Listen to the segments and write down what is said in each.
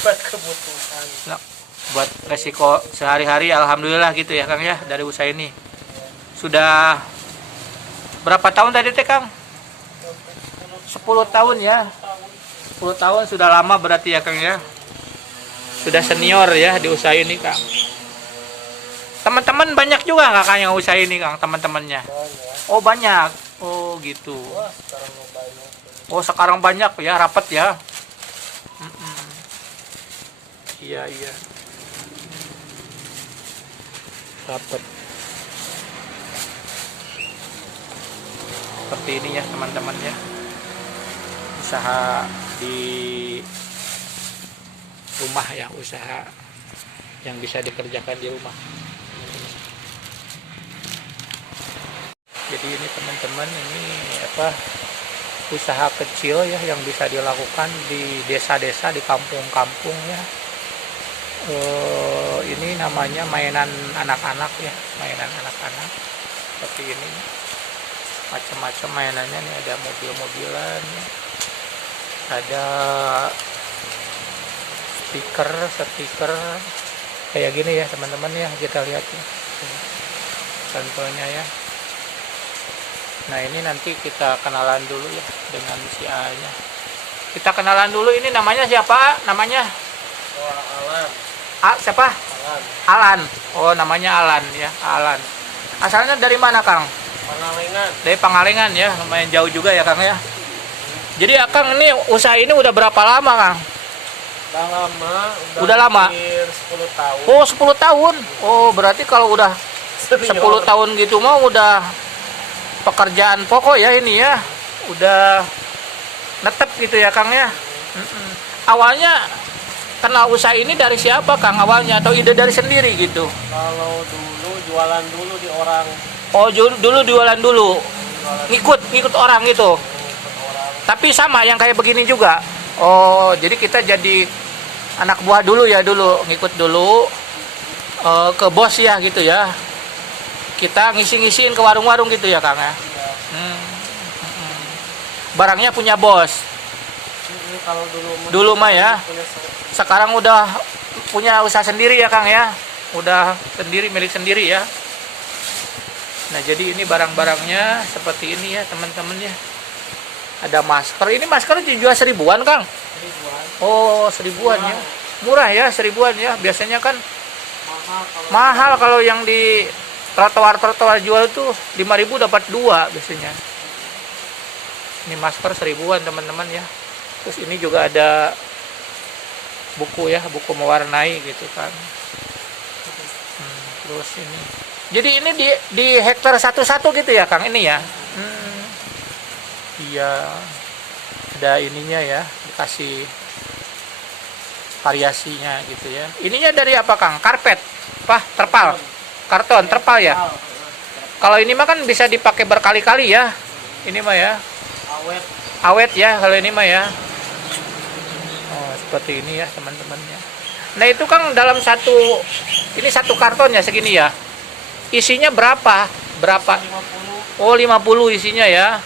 buat kebutuhan. Nah, buat resiko sehari-hari alhamdulillah gitu ya Kang ya, dari usaha ini. Sudah berapa tahun tadi teh Kang? 10 tahun ya. 10 tahun sudah lama berarti ya Kang ya. Sudah senior ya di usaha ini Kang. Teman-teman banyak juga nggak Kang yang usaha ini Kang, teman-temannya? Banyak. Oh banyak. Oh gitu. Wah, sekarang mau banyak. Oh sekarang banyak ya, rapat ya. Iya iya. Rapat. Seperti ini ya teman-teman ya. Usaha di rumah ya, usaha yang bisa dikerjakan di rumah. Jadi ini teman-teman, ini apa, usaha kecil ya yang bisa dilakukan di desa-desa, di kampung-kampung ya. Ini namanya mainan anak-anak ya, mainan anak-anak seperti ini. Macam-macam mainannya nih, ada mobil-mobilan ya. Ada stiker kayak gini ya teman-teman ya, kita lihat ya contohnya ya. Nah ini nanti kita kenalan dulu ya dengan si A nya. Kita kenalan dulu, ini namanya siapa? Namanya Alan. siapa? Alan. Oh namanya Alan ya, Alan. Asalnya dari mana Kang? Pangalengan. Dari Pangalengan ya, lumayan jauh juga ya Kang ya. Jadi Kang ini usaha ini udah berapa lama Kang? Udah lama. Udah lama? Hampir 10 tahun. Oh 10 tahun. Oh berarti kalau udah 10 tahun gitu mah udah pekerjaan pokok ya ini ya. Udah netep gitu ya Kang ya. Awalnya kenal usaha ini dari siapa Kang awalnya, atau ide dari sendiri gitu? Kalau dulu jualan dulu di orang. Oh dulu jualan dulu. Ngikut orang gitu. Ikut orang. Tapi sama yang kayak begini juga. Oh, jadi kita jadi anak buah dulu ya, dulu ngikut dulu ke bos ya gitu ya. Kita ngisi-ngisiin ke warung-warung gitu ya Kang ya. Barangnya punya bos. Kalau Dulu mah ya. punya Sekarang udah punya usaha sendiri ya Kang ya. Udah sendiri, milik sendiri ya. Nah, jadi ini barang-barangnya seperti ini ya teman-teman ya. Ada masker. Ini masker dijual 1000-an Kang. ribuan. Oh 1000-an ya. Murah ya 1000-an ya. Biasanya kan Mahal kalau mahal kalau yang di trotoar jual itu 5.000 dapat 2 biasanya. Ini masker 1000-an teman-teman ya. Terus ini juga ada buku ya, buku mewarnai gitu kan. Terus ini. Jadi ini di hektar satu-satu gitu ya Kang ini ya. Iya. Ada ininya ya, dikasih variasinya gitu ya. Ininya dari apa Kang? Karpet, terpal, karton, terpal ya. Kalau ini mah kan bisa dipakai berkali-kali ya. Ini mah ya. Awet ya kalau ini mah ya. Oh seperti ini ya teman-teman ya. Nah itu Kang dalam ini satu karton ya segini ya. Isinya berapa? 50. Oh 50 isinya ya.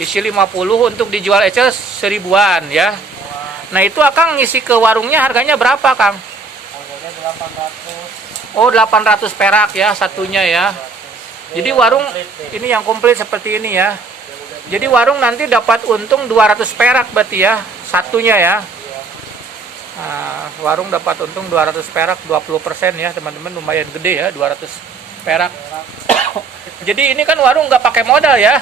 Isi 50 untuk dijual ecel 1000-an ya. Nah itu Akang ngisi ke warungnya harganya berapa Kang? Harganya 800. Oh 800 perak ya satunya ya. Jadi warung ini yang komplit seperti ini ya. Jadi warung nanti dapat untung 200 perak berarti ya satunya ya. Nah, warung dapat untung 200 perak, 20% ya teman-teman, lumayan gede ya 200 perak. Jadi ini kan warung nggak pakai modal ya.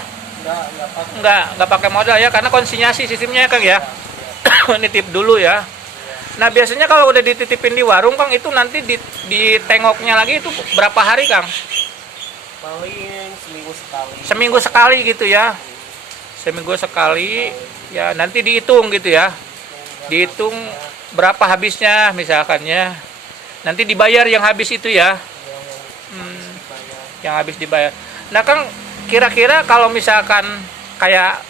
Nggak pakai modal ya, karena konsinyasi sistemnya Kang ya. Nitip dulu ya. Nah biasanya kalau udah dititipin di warung Kang, itu nanti ditengoknya lagi itu berapa hari Kang? Paling seminggu sekali. Seminggu sekali gitu ya. Seminggu sekali ya, nanti dihitung gitu ya. Dihitung berapa habisnya misalkan ya. Nanti dibayar yang habis itu ya. Yang habis dibayar. Nah Kang, kira-kira kalau misalkan kayak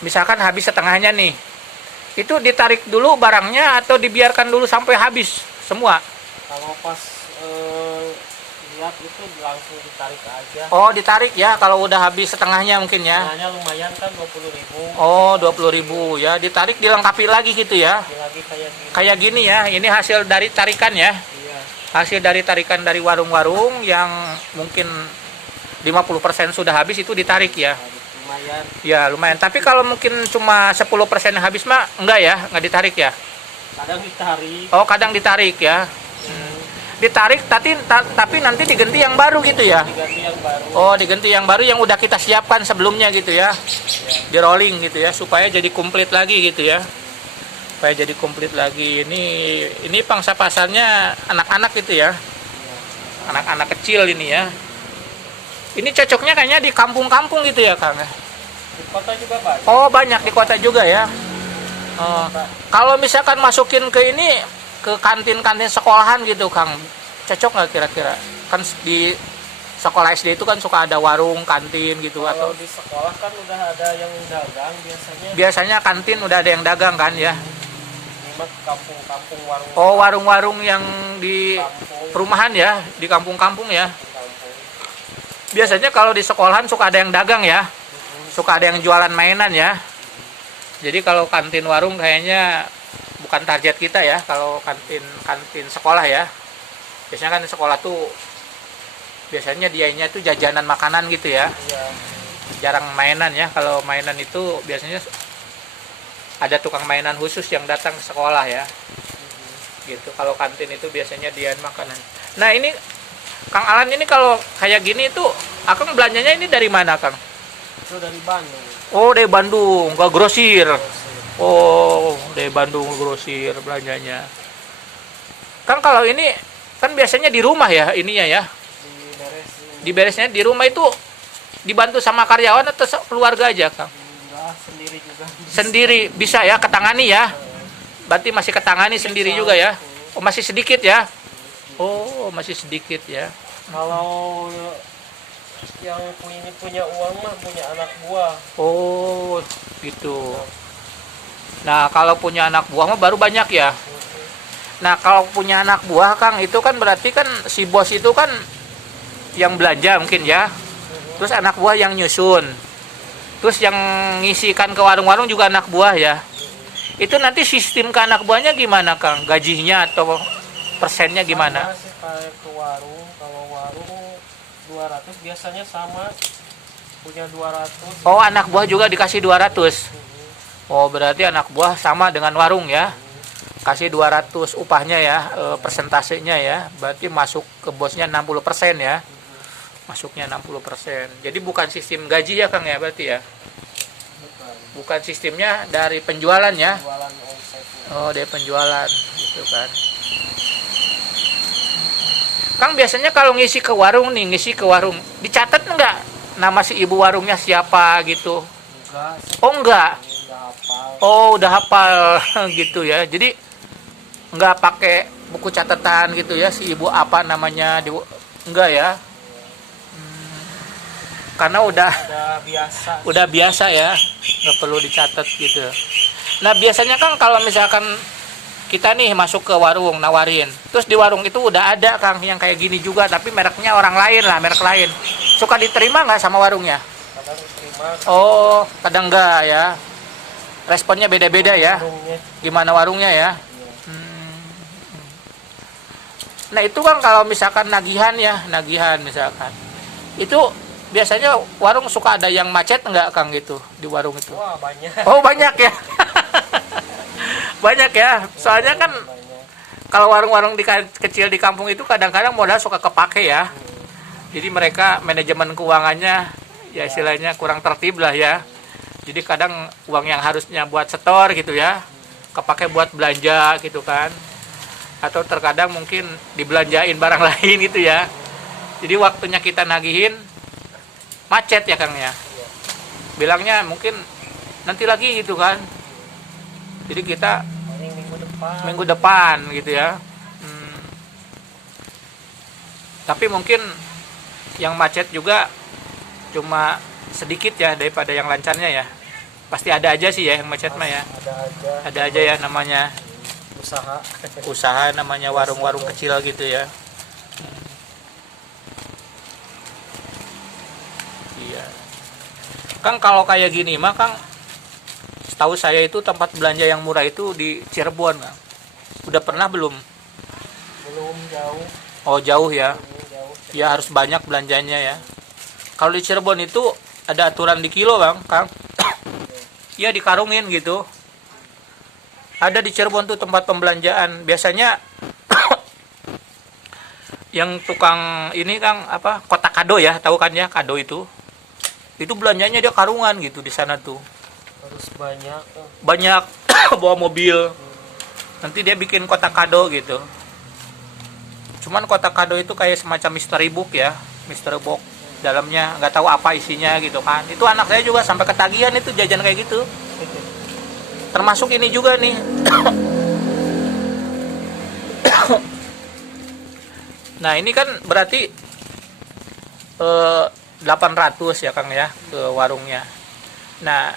misalkan habis setengahnya nih, itu ditarik dulu barangnya atau dibiarkan dulu sampai habis semua? Kalau pas lihat itu langsung ditarik aja. Oh, ditarik ya kalau udah habis setengahnya mungkin ya. Hanya lumayan kan 20.000. Oh, 20.000 ya. Ditarik dilengkapi lagi gitu ya. Lagi kayak gini. Kayak gini ya. Ini hasil dari tarikan ya. Iya. Hasil dari tarikan dari warung-warung yang mungkin 50% sudah habis itu ditarik ya. Lumayan. Ya, lumayan. Tapi kalau mungkin cuma 10% yang habis mah enggak ya, enggak ditarik ya. Kadang ditarik. Oh, kadang ditarik ya. Ditarik tapi nanti diganti yang baru gitu ya. Diganti yang baru. Oh, diganti yang baru yang udah kita siapkan sebelumnya gitu ya. Di rolling gitu ya supaya jadi komplit lagi gitu ya. Supaya jadi komplit lagi. Ini pangsa pasarnya anak-anak gitu ya. Anak-anak kecil ini ya. Ini cocoknya kayaknya di kampung-kampung gitu ya, Kang. Di kota juga banyak. Oh, banyak di kota juga ya. Oh. Kalau misalkan masukin ke ini ke kantin-kantin sekolahan gitu, Kang, cocok nggak kira-kira? Kan di sekolah SD itu kan suka ada warung, kantin gitu. Kalau Atau di sekolah kan udah ada yang dagang biasanya. biasanya kantin udah ada yang dagang kan ya. Ini mah kampung-kampung warung. Oh, warung-warung yang di Kampung. perumahan ya, di kampung-kampung ya. Kampung. Biasanya kalau di sekolahan suka ada yang dagang ya, suka ada yang jualan mainan ya. Jadi kalau kantin warung kayaknya bukan target kita ya, kalau kantin sekolah ya. Biasanya kan di sekolah tuh biasanya dianya tuh jajanan makanan gitu ya. Iya. Jarang mainan ya. Kalau mainan itu biasanya ada tukang mainan khusus yang datang ke sekolah ya. Gitu. Kalau kantin itu biasanya dian makanan. Nah, ini Kang Alan ini kalau kayak gini tuh Akang belanjanya ini dari mana, Kang? Itu dari Bandung. Oh, dari Bandung, ke grosir. Oh, dari Bandung grosir belanjanya. Kan kalau ini kan biasanya di rumah ya ininya ya. Diberesin. Diberesnya di rumah itu dibantu sama karyawan atau keluarga aja, Kang? Enggak, sendiri juga. Sendiri bisa ya, ketangani ya. Berarti masih ketangani sendiri juga ya. Oh, masih sedikit ya. Oh, masih sedikit ya. Kalau yang punya uang mah punya anak buah. Oh, gitu. Nah, kalau punya anak buah mah baru banyak ya. Nah, kalau punya anak buah, Kang, itu kan berarti kan si bos itu kan yang belanja mungkin ya. Terus anak buah yang nyusun. Terus yang ngisikan ke warung-warung juga anak buah ya. Itu nanti sistem ke anak buahnya gimana, Kang? Gajinya atau persennya gimana? Sama sih kayak ke warung. Kalau warung 200 biasanya sama. Punya 200. Oh, anak buah juga dikasih 200. Oh, berarti anak buah sama dengan warung ya. Kasih 200 upahnya ya, persentasenya ya. Berarti masuk ke bosnya 60% ya. Masuknya 60%. Jadi bukan sistem gaji ya, Kang ya, berarti ya. Bukan sistemnya dari penjualan ya. Jualan omsetnya. Oh, dari penjualan gitu kan. Kang biasanya kalau ngisi ke warung nih, dicatat enggak nama si ibu warungnya siapa gitu? Enggak, Oh, enggak. udah hafal. Oh, udah hafal gitu ya. Jadi nggak pakai buku catatan gitu ya si ibu apa namanya enggak ya. Karena Udah biasa. udah biasa ya, nggak perlu dicatat gitu. Nah, biasanya Kang kalau misalkan kita nih masuk ke warung nawarin, terus di warung itu udah ada Kang yang kayak gini juga tapi mereknya orang lain lah, merek lain. Suka diterima nggak sama warungnya? Kadang terima. Oh, kadang enggak ya. Responnya beda-beda ya. Warungnya. Gimana warungnya ya? Nah, itu kan kalau misalkan nagihan misalkan. Itu biasanya warung suka ada yang macet enggak, Kang, gitu di warung itu? Wah, banyak. Oh, banyak ya. Banyak ya. Soalnya kan Banyak. kalau warung-warung kecil di kampung itu kadang-kadang modal suka kepake ya. Jadi mereka manajemen keuangannya ya istilahnya kurang tertib lah ya. Jadi kadang uang yang harusnya buat setor gitu ya, kepake buat belanja gitu kan. Atau terkadang mungkin dibelanjain barang lain gitu ya. Jadi waktunya kita nagihin macet ya, Kang ya. Bilangnya mungkin nanti lagi gitu kan. Jadi kita Paling minggu depan gitu ya. Tapi mungkin yang macet juga cuma sedikit ya daripada yang lancarnya ya. Pasti ada aja sih ya yang macet mah ya. Ada aja. Ada aja ya namanya Usaha. usaha, namanya warung-warung kecil gitu ya. Kang kalau kayak gini mah Kang, setahu saya itu tempat belanja yang murah itu di Cirebon Kang. Udah pernah belum? Belum, jauh. Oh jauh ya. Jauh. Ya harus banyak belanjanya ya. Kalau di Cirebon itu ada aturan di kilo Bang, Kang. Iya dikarungin gitu. Ada di Cirebon tuh tempat pembelanjaan. Biasanya yang tukang ini Kang apa? Kotak kado ya, tahu kan ya kado itu. Itu belanjanya dia karungan gitu di sana tuh. Harus banyak. Banyak bawa mobil. Nanti dia bikin kotak kado gitu. Cuman kotak kado itu kayak semacam mystery book ya, mystery box. Dalamnya nggak tahu apa isinya gitu kan. Itu anak saya juga sampai ketagihan itu jajan kayak gitu. Termasuk ini juga nih. Nah ini kan berarti 800 ya Kang ya ke warungnya. Nah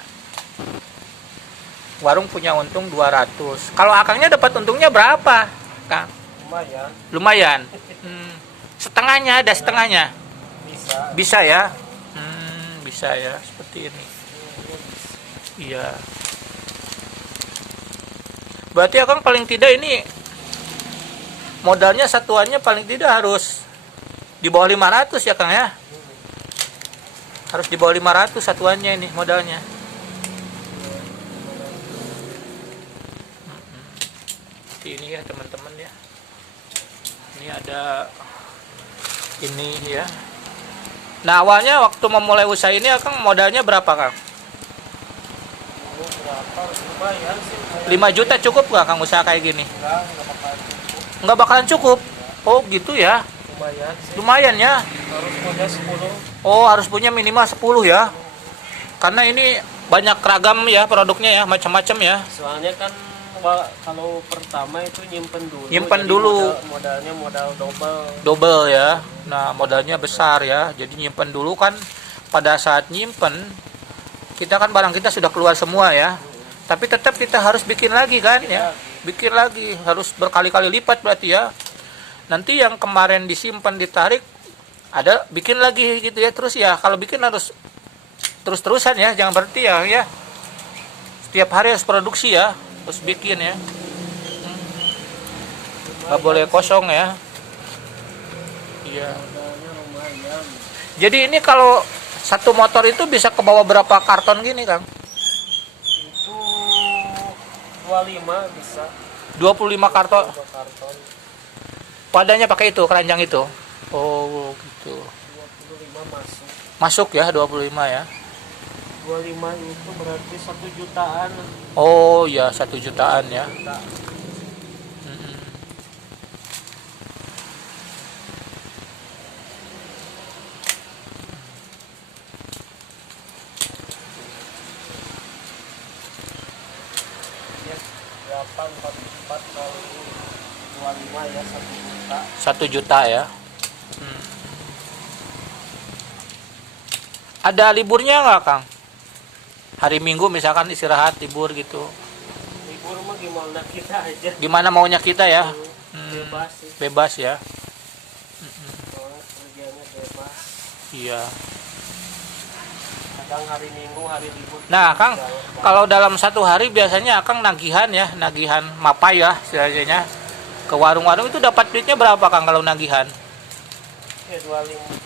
warung punya untung 200. Kalau akangnya dapat untungnya berapa Kang? Lumayan. Lumayan. Setengahnya ada setengahnya. Bisa ya. Bisa ya seperti ini. Iya. Berarti Akang paling tidak ini modalnya satuannya paling tidak harus di bawah 500 ya Kang ya. Harus di bawah 500 satuannya ini modalnya. Ini ya teman-teman ya. Ini ada ini ya. Nah awalnya waktu memulai usaha ini Akang modalnya berapa Kang? Berapa? Lumayan sih. 5 juta cukup gak Kang usaha kayak gini? Enggak bakalan cukup. Nggak bakalan cukup. Oh gitu ya. Lumayan sih. Lumayan ya. Harus punya 10. Oh harus punya minimal 10 ya. Karena ini banyak ragam ya produknya ya, macam-macam ya. Soalnya kan kalau pertama itu nyimpen dulu. Nyimpen Jadi dulu. Modalnya modal double. Double ya. Nah modalnya besar ya. Jadi nyimpen dulu kan. Pada saat nyimpen kita kan barang kita sudah keluar semua ya. Tapi tetap kita harus bikin lagi kan ya. Bikin lagi harus berkali-kali lipat berarti ya. Nanti yang kemarin disimpan ditarik ada bikin lagi gitu ya. Terus ya kalau bikin harus terus-terusan ya. Jangan berhenti ya. Setiap hari harus produksi ya. Terus bikin ya. Nggak boleh kosong ya. Iya. Modalnya lumayan. Jadi ini kalau satu motor itu bisa ke bawah berapa karton gini Kang? Itu 25 bisa. 25 karton. 2 karton. Padanya pakai itu, keranjang itu. Oh gitu. 25 masuk. Masuk ya 25 ya. 25 itu berarti 1 jutaan. Oh ya 1 jutaan ya. Juta. Ya, 844 kali 25 ya 1 juta. 1 juta ya. Ada liburnya nggak Kang? Hari Minggu misalkan istirahat libur gitu. Libur mah gimana kita aja. Gimana maunya kita ya? Bebas sih. Bebas ya. Soalnya kerjanya bebas. Iya. Kadang hari Minggu hari libur. Nah Kang, kalau dalam satu hari biasanya Kang nagihan ya, nagihan mapai ya istilahnya. Ke warung-warung itu dapat duitnya berapa Kang kalau nagihan? Ya 25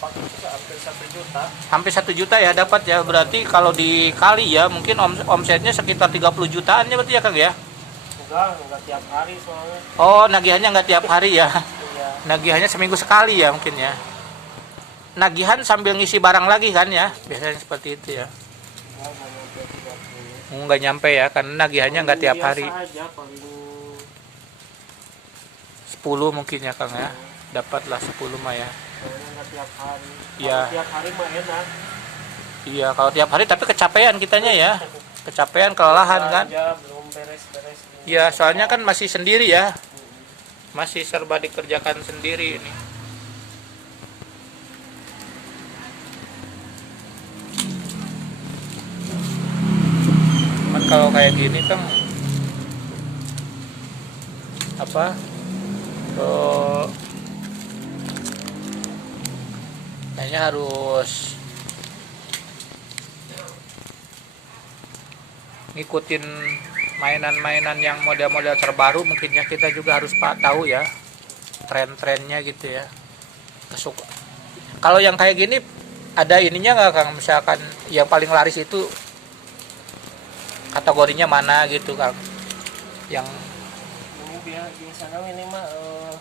pak itu hampir 1 juta. Hampir 1 juta ya dapat ya. Berarti kalau dikali ya mungkin omsetnya sekitar 30 jutaan ya berarti ya Kang ya? Enggak tiap hari soalnya. Oh, nagihannya nggak tiap hari ya. Iya. Nagihannya seminggu sekali ya mungkin ya. Nagihan sambil ngisi barang lagi kan ya. Biasanya seperti itu ya. Enggak nyampe 30. Nggak nyampe ya karena nagihannya nggak tiap hari. Biasa aja paling 10 mungkin ya Kang ya. Dapatlah 10 mah ya. soalnya enggak tiap hari. Iya. Kalau tiap hari mah enak. Iya, kalau tiap hari tapi kecapean kitanya ya. Kecapean, kelelahan kan. Belanja, belum beres-beres. Iya, soalnya kan masih sendiri ya. Masih serba dikerjakan sendiri ini. Cuman kalau kayak gini kan apa? Kayaknya harus ngikutin mainan-mainan yang model-model terbaru, mungkin ya kita juga harus tahu ya tren-trennya gitu ya. Kalau yang kayak gini ada ininya nggak Kang, misalkan yang paling laris itu kategorinya mana gitu Kang? Yang Ini biasanya ini mah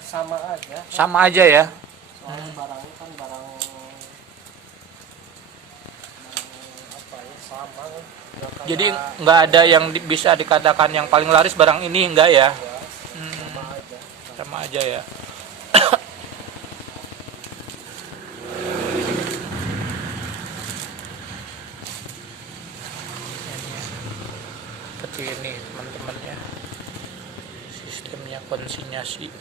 sama aja. sama aja ya. Soalnya barangnya kan barang apa ya, sama. Nggak kayak Jadi nggak ada yang bisa dikatakan yang paling laris barang ini enggak ya? bias, sama aja. Sama aja ya. Seperti ini teman-teman ya, sistemnya konsinyasi.